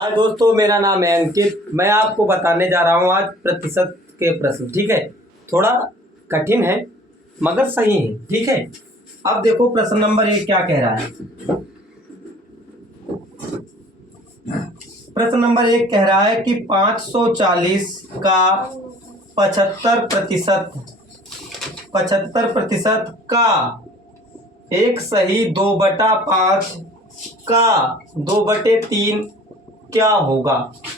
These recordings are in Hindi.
हाय दोस्तों, मेरा नाम है अंकित। मैं आपको बताने जा रहा हूँ आज प्रतिशत के प्रश्न। ठीक है, थोड़ा कठिन है मगर सही है। ठीक है, अब देखो प्रश्न नंबर 1 क्या कह रहा है। प्रश्न नंबर 1 कह रहा है कि 540 का 75% का एक सही 2/5 का 2/3 क्या होगा।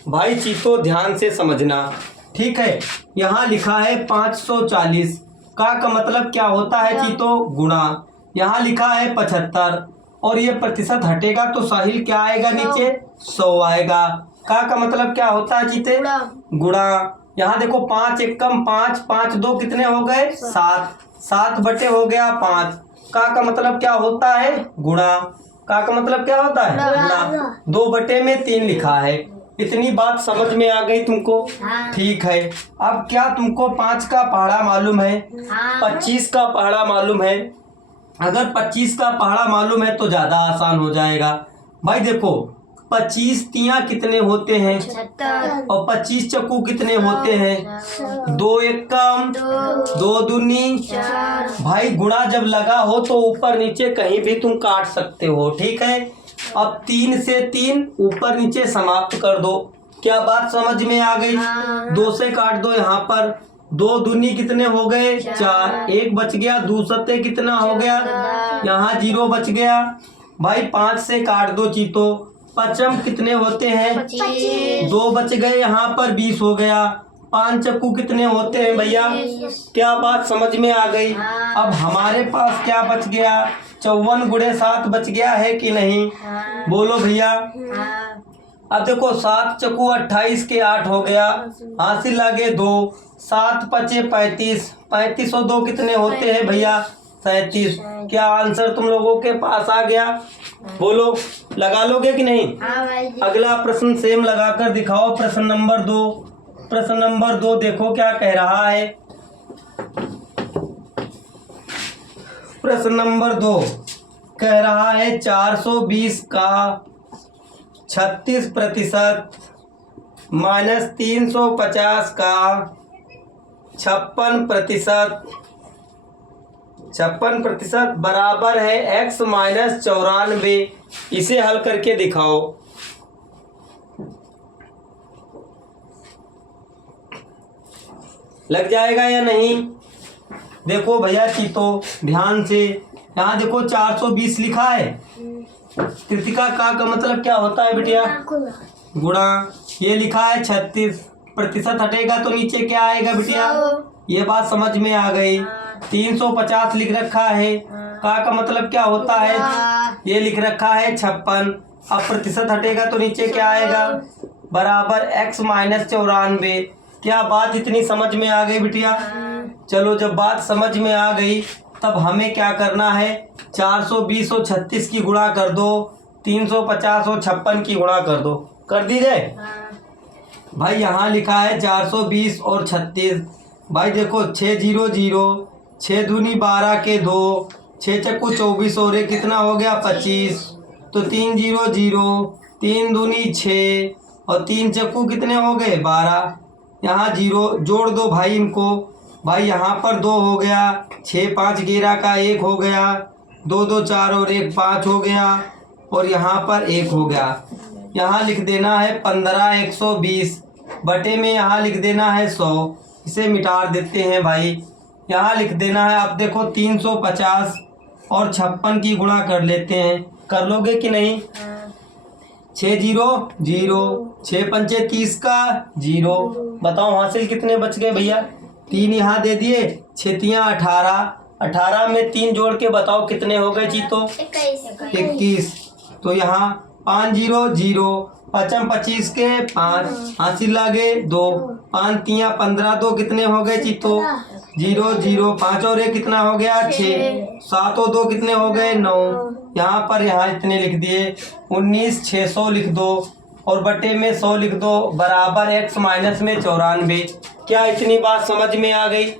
भाई चीतो ध्यान से समझना। ठीक है, यहाँ लिखा है 540 का मतलब क्या होता है चीतो, गुणा। यहाँ लिखा है 75 और ये प्रतिशत हटेगा तो साहिल क्या आएगा नीचे, 100 आएगा। का मतलब क्या होता है चीते, गुणा। यहाँ देखो 5 एकम 5, 5 2 कितने हो गए 7, 7 बटे हो गया 5। का मतलब क्या होता है, गुणा। का मतलब क्या होता है, गुणा। 2/3 लिखा है। इतनी बात समझ में आ गई तुमको। हाँ। ठीक है, अब क्या तुमको 5 का पहाड़ा मालूम है, हाँ। 25 का पहाड़ा मालूम है। अगर 25 का पहाड़ा मालूम है तो ज्यादा आसान हो जाएगा। भाई देखो 25 तियां कितने होते हैं 75 और 25 चक्कू कितने होते हैं, 2 एकम 2 दूनी 4। भाई गुणा जब लगा हो तो ऊपर नीचे कहीं भी तुम काट सकते हो। ठीक है, अब 3 से 3 ऊपर नीचे समाप्त कर दो। क्या बात समझ में आ गई। हाँ। 2 से काट दो, यहाँ पर 2 दूनी कितने हो गए 4, 1 बच गया, 2 सत्ते कितना हो गया, यहाँ 0 बच गया। भाई 5 से काट दो चीतो, पचम कितने होते हैं 25। 2 बच गए, यहाँ पर 20 हो गया। 5 चक्कू कितने होते हैं भैया, 20। क्या बात समझ में आ गई। हाँ। अब हमारे पास क्या बच गया, 54 गुणे 7 बच गया है कि नहीं, हाँ। बोलो भैया। हाँ। अब देखो 7 चक्कू 28 के 8 हो गया, हासिल लागे 2, 7 पचे 35, 35 और 2 कितने होते हैं भैया 37। क्या आंसर तुम लोगों के पास आ गया, बोलो लगा लोगे कि नहीं। हाँ भाई। अगला प्रश्न सेम लगाकर दिखाओ। प्रश्न नंबर 2, प्रश्न नंबर 2 देखो क्या कह रहा है। प्रश्न नंबर 2 कह रहा है 420 का 36% माइनस 350 का 56% बराबर है x माइनस 94। इसे हल करके दिखाओ। लग जाएगा या नहीं, देखो भैया चीतो ध्यान से। यहाँ देखो 420 लिखा है, कृतिका का मतलब क्या होता है बिटिया, गुणा। ये लिखा है 36%, हटेगा तो नीचे क्या आएगा बिटिया, ये बात समझ में आ गई। 350 लिख रखा है, का मतलब क्या होता है, ये लिख रखा है 56। अब प्रतिशत हटेगा तो नीचे क्या आएगा, बराबर x माइनस 94। क्या बात इतनी समझ में आ गई बिटिया। चलो जब बात समझ में आ गई तब हमें क्या करना है, 420 और 36 की गुणा कर दो, 350 और 56 की गुणा कर दो। कर दी जाए भाई। यहाँ लिखा है 420 और 36। भाई देखो 6 0 0, 6 दूनी 12 के 2, 6 चक्कू 24 और एक कितना हो गया 25। तो 3 0 0, 3 दूनी 6 और 3 चक्कू कितने हो गए 12। यहाँ 0 जोड़ दो भाई इनको। भाई यहाँ पर 2 हो गया, 6 5 11 का 1 हो गया, 2 2 4 और 1 5 हो गया और यहाँ पर 1 हो गया। यहाँ लिख देना है 15 120 बटे में यहाँ लिख देना है 100। इसे मिटा देते हैं भाई। यहाँ लिख देना है, अब देखो 350 और 56 की गुणा कर लेते हैं। कर लोगे कि नहीं। 6 0 0, 6 पंचे 30 का 0। बताओ हासिल कितने बच गए भैया, 3 यहाँ दे दिए, 6 तियां 18, 18 में 3 जोड़ के बताओ कितने हो गए जीतो 21। तो यहाँ 5 0 0, पचम 25 के 5, हासिल लागे 2, 5 तियां 15, 2 कितने हो गए जीतो 0 0, 5 और 1 कितना हो गया 6, 7 और 2 कितने हो गए 9। यहाँ पर यहाँ इतने लिख दिए 19, 600 लिख दो और बटे में 100 लिख दो, बराबर x माइनस में 94। क्या इतनी बात समझ में आ गई।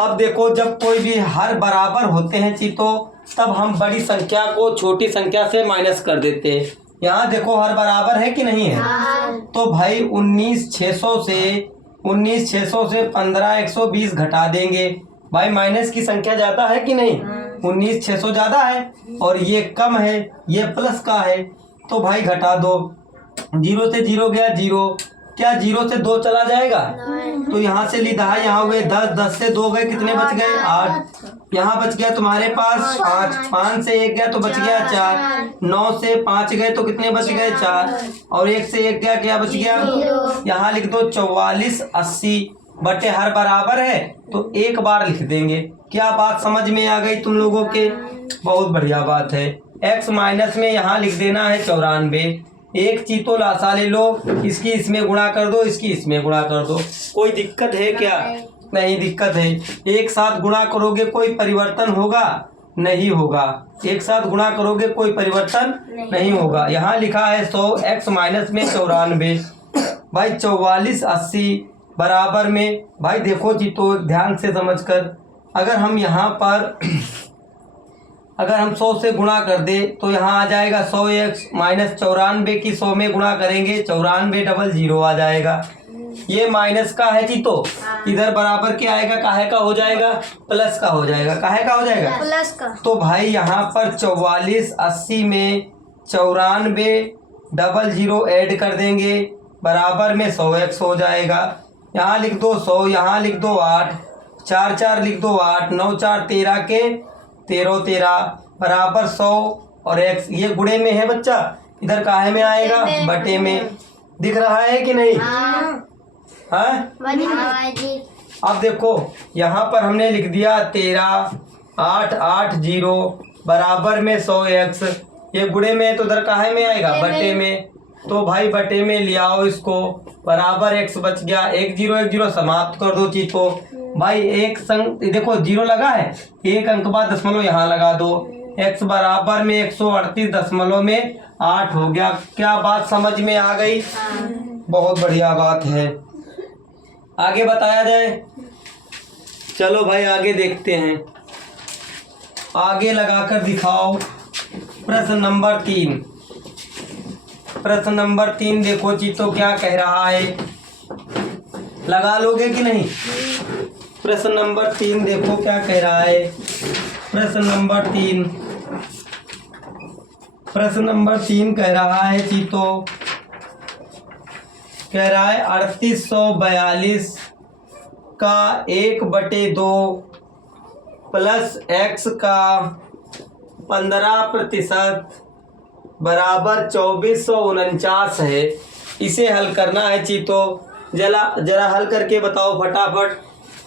अब देखो जब कोई भी हर बराबर होते हैं चीतो तब हम बड़ी संख्या को छोटी संख्या से माइनस कर देते हैं। यहाँ देखो हर बराबर है कि नहीं है। तो भाई 19,600 से 15,120 घटा देंगे। भाई माइनस की संख्या ज्यादा है कि नहीं, 19,600 ज्यादा है और ये कम है, ये प्लस का है। तो भाई घटा दो, 0 से 0 गया 0, क्या 0 से 2 चला जाएगा? तो यहाँ से लिखा है, यहाँ हुए 10, 10 से 2 गए, कितने बच गए? 8। यहाँ बच गया तुम्हारे पास 5, 5 से 1 गया तो बच गया 4, 9 से 5 गए तो कितने बच गए? 4, और 1 से 1 गया, क्या बच गया? यहाँ लिख दो 44/80 बटे हर बराबर है तो एक बार लिख देंगे। क्या बात समझ में आ गई तुम लोगों के? बहुत बढ़िया बात है। x माइनस में यहाँ लिख देना है 94। एक चीतो लासा ले लो, इसकी इसमें गुणा कर दो, इसकी इसमें गुणा कर दो। कोई दिक्कत है क्या? नहीं दिक्कत है। एक साथ गुणा करोगे कोई परिवर्तन होगा? नहीं होगा। एक साथ गुणा करोगे कोई परिवर्तन नहीं होगा। यहाँ लिखा है 100, x माइनस में 94। भाई 44/80 बराबर में, भाई देखो जी तो ध्यान से समझकर, अगर हम यहाँ पर अगर हम 100 से गुणा कर दे तो यहाँ आ जाएगा 100x माइनस 94 की 100 में गुणा करेंगे 9400 आ जाएगा। ये माइनस का है जी, तो इधर बराबर क्या आएगा? काहे का हो जाएगा? प्लस का हो जाएगा। काहे का हो जाएगा? प्लस का। तो भाई यहाँ पर 44/80 में 9400 ऐड कर देंगे, बराबर में 100x हो जाएगा। यहाँ लिख दो 100, यहाँ लिख दो 8, 4 4 लिख दो 8, 9 4 13 के 13 13 बराबर 100 और x ये गुणे में है बच्चा, इधर काहे में आएगा? बटे में। दिख रहा है कि नहीं? हाँ? अब देखो यहाँ पर हमने लिख दिया 13,880 बराबर में 100x, ये गुणे में है तो इधर काहे में आएगा? बटे में। तो भाई बटे में ले आओ इसको, बराबर x बच गया। 1 0 1 0 समाप्त कर दो चीतो। भाई एक संग देखो 0 लगा है, एक अंक बाद दशमलव यहाँ लगा दो, x बराबर में 138.8 हो गया। क्या बात समझ में आ गई? बहुत बढ़िया बात है। आगे बताया जाए, चलो भाई आगे देखते हैं। आगे लगाकर दिखाओ प्रश्न नंबर 3। प्रश्न नंबर 3 देखो चीतो क्या कह रहा है, लगा लोगे कि नहीं? प्रश्न नंबर 3 देखो क्या कह रहा है। प्रश्न नंबर 3 कह रहा है चीतो, कह रहा है 3842 का 1/2 प्लस x का 15% बराबर 2449 है। इसे हल करना है चीतो। जरा हल करके बताओ फटाफट।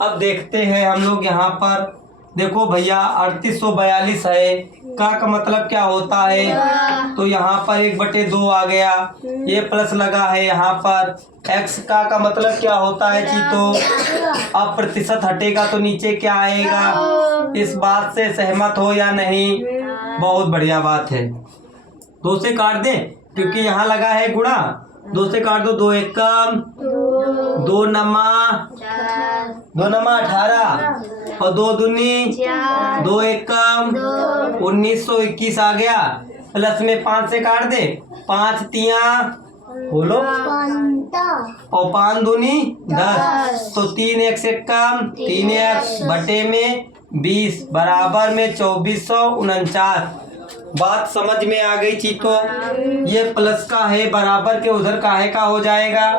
अब देखते हैं हम लोग यहाँ पर, देखो भैया 3842 है, का मतलब क्या होता है? तो यहाँ पर 1/2 आ गया, ये प्लस लगा है यहाँ पर। x का मतलब क्या होता है चीतो? अब प्रतिशत हटेगा तो नीचे क्या आएगा? इस बात से सहमत हो या नहीं? बहुत बढ़िया बात है। 2 से काट दें क्योंकि यहाँ लगा है गुणा, 2 से काट दो, 2 एकम 2 नमा 18 और 2 दूनी 2 एकम 1921 आ गया। प्लस में 5 से काट दे, 5 तिया बोलो और 5 दूनी 10, तो 3x एकम 3x बटे में 20 बराबर में 2449। बात समझ में आ गई चीतो? ये प्लस का है, बराबर के उधर काहे का हो जाएगा?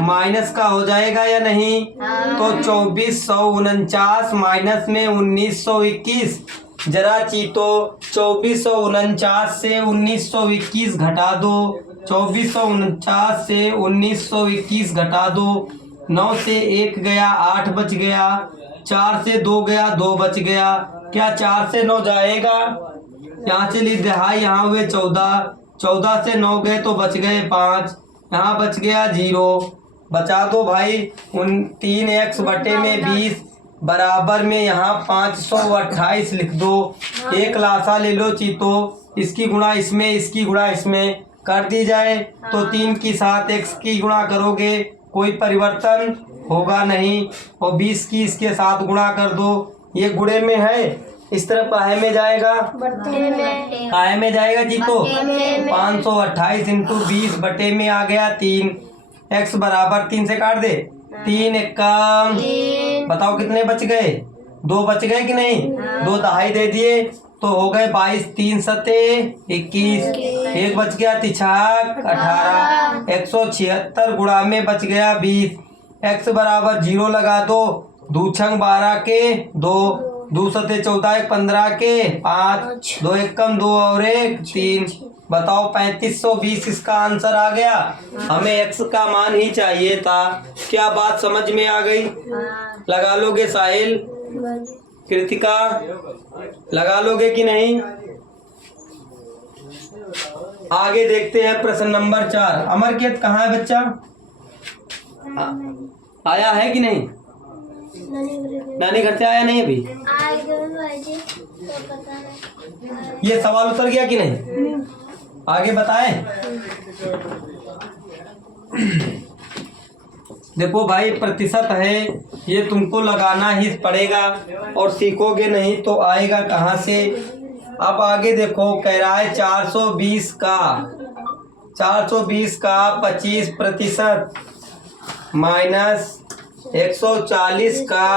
माइनस का हो जाएगा या नहीं? तो 2449 माइनस में 1921। जरा चीतो 2449 से 1921 घटा दो, 2449 से 1921 घटा दो। 9 से 1 गया 8 बच गया, 4 से 2 गया 2 बच गया। क्या 4 से 9 जाएगा? यहाँ से लिख दहाई, यहाँ हुए 14, 14 से 9 गए तो बच गए 5, यहाँ बच गया 0। बचा दो भाई 3x बटे में 20 बराबर में यहाँ 528 लिख दो। एक लासा ले लो चीतो, इसकी गुणा इसमें, इसकी गुणा इसमें कर दी जाए तो 3 की साथ x की गुणा करोगे कोई परिवर्तन होगा नहीं, और 20 की इसके साथ गुणा कर दो, ये गुणे में है इस तरफ काहे में जाएगा, बट्टे में, काहे में जाएगा जीतो, बट्टे में, 528 इंटू 20 बटे में आ गया 3, x बराबर 3 से काट दे, 3 एकम, 3, बताओ कितने बच गए, 2 बच गए कि नहीं, 2 दहाई दे दिए तो हो गए 22, 3 सते 21, 1 बच गया, तिछाक 18, 176 गुणा में बच गया 20, x बराबर 0 लगा दो, दो छंग 12 के 2, 2 सते 14, 1 15 के 5, 2 एकम 2 और 1 3, बताओ 3520 इसका आंसर आ गया। हमें x का मान ही चाहिए था। क्या बात समझ में आ गई? लगा लोगे साहिल, कृतिका, लगा लोगे कि नहीं? आगे देखते हैं प्रश्न नंबर 4। अमरकेत कहाँ है बच्चा? आया है कि नहीं? नानी घर से आया नहीं अभी? ये सवाल उतर गया कि नहीं? आगे बताएं। देखो भाई, प्रतिशत है, ये तुमको लगाना ही पड़ेगा और सीखोगे नहीं तो आएगा कहाँ से। अब आगे देखो, कह रहा है 420 का 25% माइनस 140 का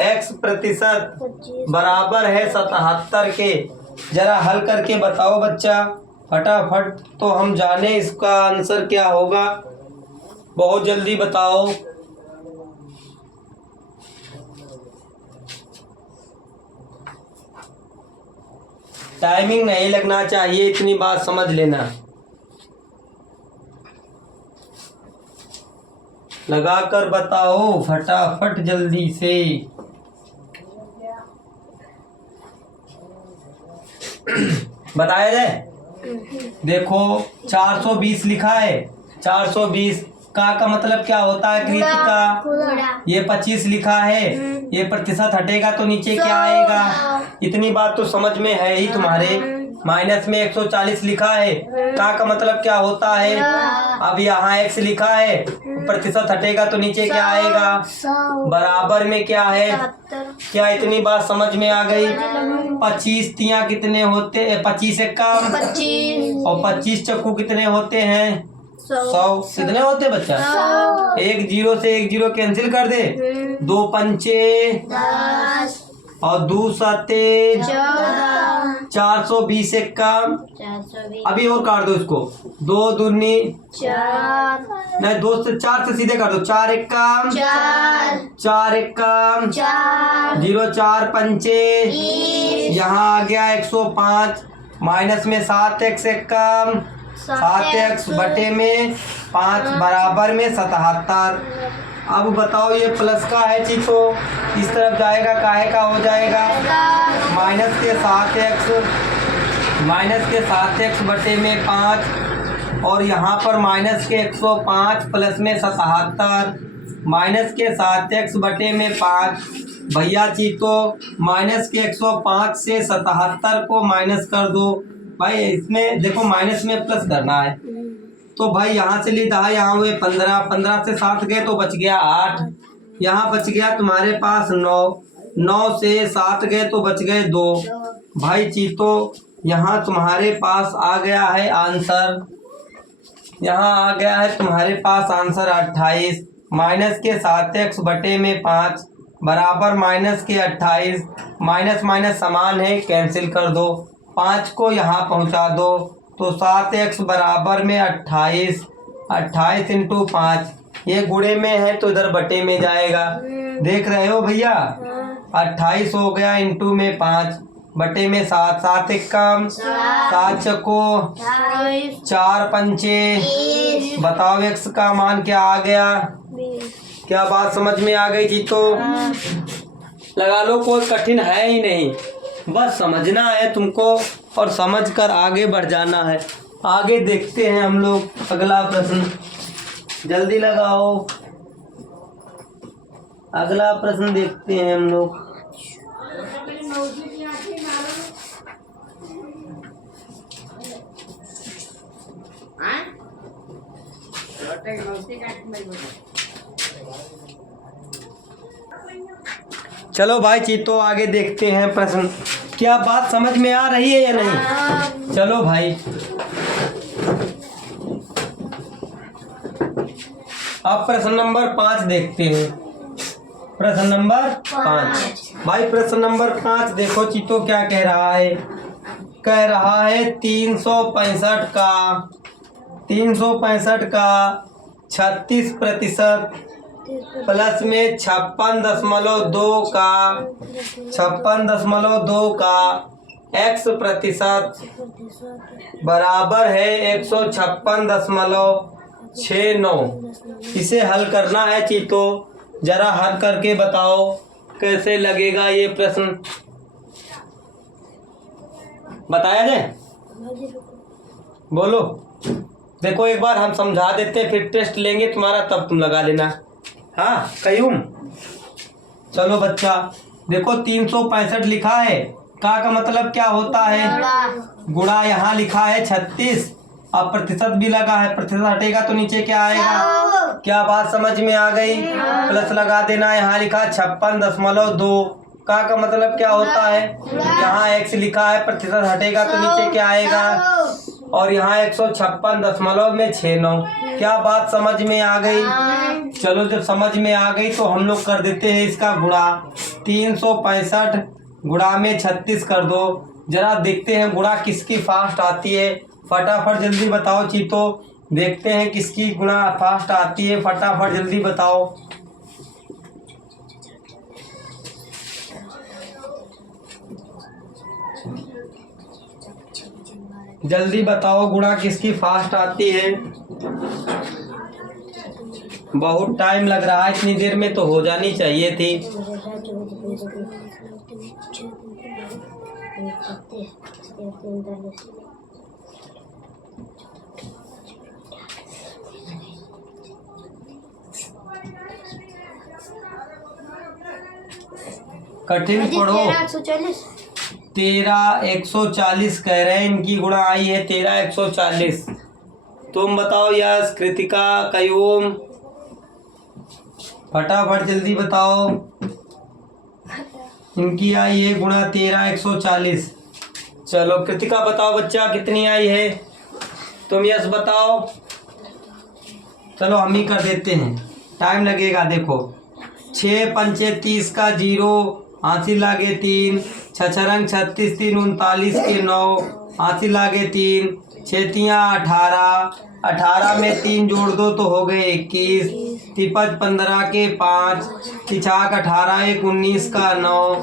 x% बराबर है 77 के। जरा हल करके बताओ बच्चा, फटाफट, तो हम जाने इसका आंसर क्या होगा। बहुत जल्दी बताओ। टाइमिंग नहीं लगना चाहिए, इतनी बात समझ लेना। लगाकर बताओ फटाफट जल्दी से। बताया जाए। देखो 420 लिखा है, 420 का मतलब क्या होता है कृतिका? ये 25 लिखा है, ये प्रतिशत हटेगा तो नीचे क्या आएगा? इतनी बात तो समझ में है ही तुम्हारे। माइनस में 140 लिखा है, का मतलब क्या होता है? अब यहाँ x लिखा है, प्रतिशत हटेगा तो नीचे क्या आएगा? बराबर में क्या है? क्या इतनी बात समझ में आ गई? 25 तिया कितने होते हैं? 25 एक्का 25 और 25 चक्कू कितने होते हैं? 100। कितने होते बच्चा? 1 0 से 1 0 कैंसिल कर दे, 2 पंचे 10 और 2 सते 420 एक्का। अभी और काट दो इसको, 2 दूनी 4, नहीं 2 से 4 से सीधे कर दो, 4 एक्का 4 एक्का 0 4 पंचे, यहाँ आ गया 105, माइनस में 7x एक्का 7x बटे में 5 बराबर में 77। अब बताओ, ये प्लस का है चीतो, इस तरफ जाएगा, काहे का हो जाएगा? माइनस के 7x बटे में 5 और यहाँ पर माइनस के 105 प्लस में 77, माइनस के 7x बटे में 5। भैया चीतो, माइनस के 105 से 77 को माइनस कर दो। भाई इसमें देखो माइनस में प्लस करना है, तो भाई यहाँ से लीधा, यहाँ हुए 15, 15 से 7 गए तो बच गया 8, यहाँ बच गया तुम्हारे पास 9, 9 से 7 गए तो बच गए 2। भाई चीतो, यहाँ तुम्हारे पास आ गया है आंसर, यहाँ आ गया है तुम्हारे पास आंसर 28। माइनस के 7x बटे में 5 बराबर माइनस के 28, माइनस माइनस समान है, कैंसिल कर दो, 5 को यहाँ पहुँचा दो तो 7x बराबर में 28, 28 इंटू 5, ये गुणे में है तो इधर बटे में जाएगा। देख रहे हो भैया, 28 हो गया इंटू में 5 बटे में 7, 7 एक कम 7 चको 4 पंचे। बताओ x का मान क्या आ गया? क्या बात समझ में आ गई जी? तो लगा लो, कोई कठिन है ही नहीं, बस समझना है तुमको और समझकर आगे बढ़ जाना है। आगे देखते हैं हम लोग अगला प्रश्न, जल्दी लगाओ, अगला प्रश्न देखते हैं हम लोग। चलो भाई चीतो आगे देखते हैं प्रश्न। क्या बात समझ में आ रही है या नहीं? चलो भाई अब प्रश्न नंबर 5 देखते हैं। प्रश्न नंबर 5 भाई, प्रश्न नंबर 5 देखो चीतो क्या कह रहा है। कह रहा है 365 का 36% प्लस में 56.2 का x% बराबर है 156.69। इसे हल करना है चीतो, जरा हल करके बताओ कैसे लगेगा ये प्रश्न, बताया जाए। बोलो। देखो एक बार हम समझा देते फिर टेस्ट लेंगे तुम्हारा, तब तुम लगा लेना। हाँ कयूम। चलो बच्चा देखो 365 लिखा है, का मतलब क्या होता है? गुणा यहाँ लिखा है 36, अब प्रतिशत भी लगा है, प्रतिशत हटेगा तो नीचे क्या आएगा? क्या बात समझ में आ गई? प्लस लगा देना, यहाँ लिखा 56.2, का मतलब क्या होता है? यहाँ x लिखा है, प्रतिशत हटेगा तो नीचे क्या आएगा? और यहाँ 156.69। क्या बात समझ में आ गई? चलो जब समझ में आ गई तो हम लोग कर देते हैं इसका गुणा। 365 गुणा में 36 कर दो। जरा देखते हैं गुणा किसकी फास्ट आती है, फटाफट जल्दी बताओ चीतो। देखते हैं किसकी गुणा फास्ट आती है, फटाफट जल्दी बताओ। जल्दी बताओ गुणा किसकी फास्ट आती है। बहुत टाइम लग रहा है, इतनी देर में तो हो जानी चाहिए थी। कठिन पढ़ो। 13,140 कह रहे हैं, इनकी गुणा आई है 13,140। तुम बताओ यस, कृतिका, कयूम, फटाफट जल्दी बताओ। इनकी आई है गुणा 13,140। चलो कृतिका बताओ बच्चा कितनी आई है? तुम यस बताओ। चलो हम ही कर देते हैं, टाइम लगेगा। देखो 6 पंचे 30 का 0, हाथी लागे 3, 6 रंग 36, 3 39 के 9, हाथी लागे 3, 6 तियाँ 18, 18 में 3 जोड़ दो तो हो गए 21, 15 के 5, 18 1 19 का 9।